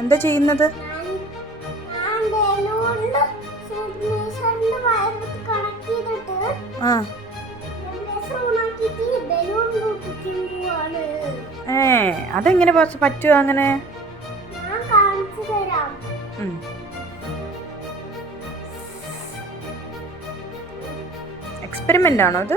എന്താ ചെയ്യുന്നത്? ആ അതെങ്ങനെ പറ്റുക അങ്ങനെ? എക്സ്പെരിമെന്റ് ആണോ അത്?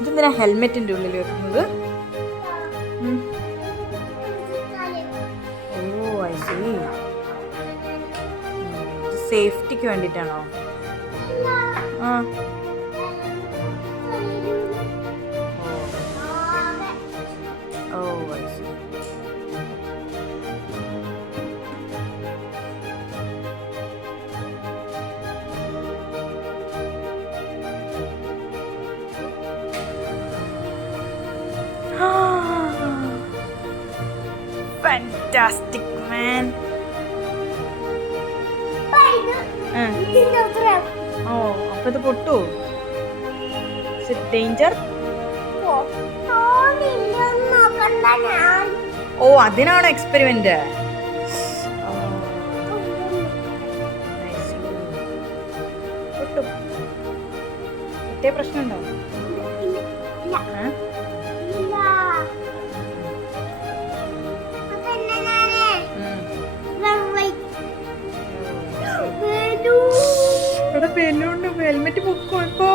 ഇതെന്തിനാ ഹെൽമെറ്റിന്റെ ഉള്ളിൽ വെക്കുന്നത്? ഓ ഐ സീ. സേഫ്റ്റിക്ക് വേണ്ടിയിട്ടാണോ? ആ ഓ ഐ സീ. Fantastic man. ഓ അപ്പൊ ഇത് പൊട്ടു? ഡേഞ്ചർ? ഓ അതിനാണോ എക്സ്പെരിമെന്റ്? പൊട്ടു പൊട്ടിയ പ്രശ്നം ഉണ്ടോ? ബലൂണ്ട് ഹെൽമെറ്റ് പൊക്കോ ഇപ്പോ?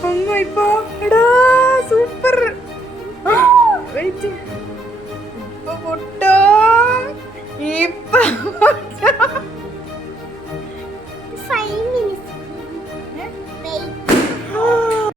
പൊങ്ങോ ഇപ്പോ? എടാ സൂപ്പർ. വെയിറ്റ് ഇപ്പൊ പൊട്ടോ?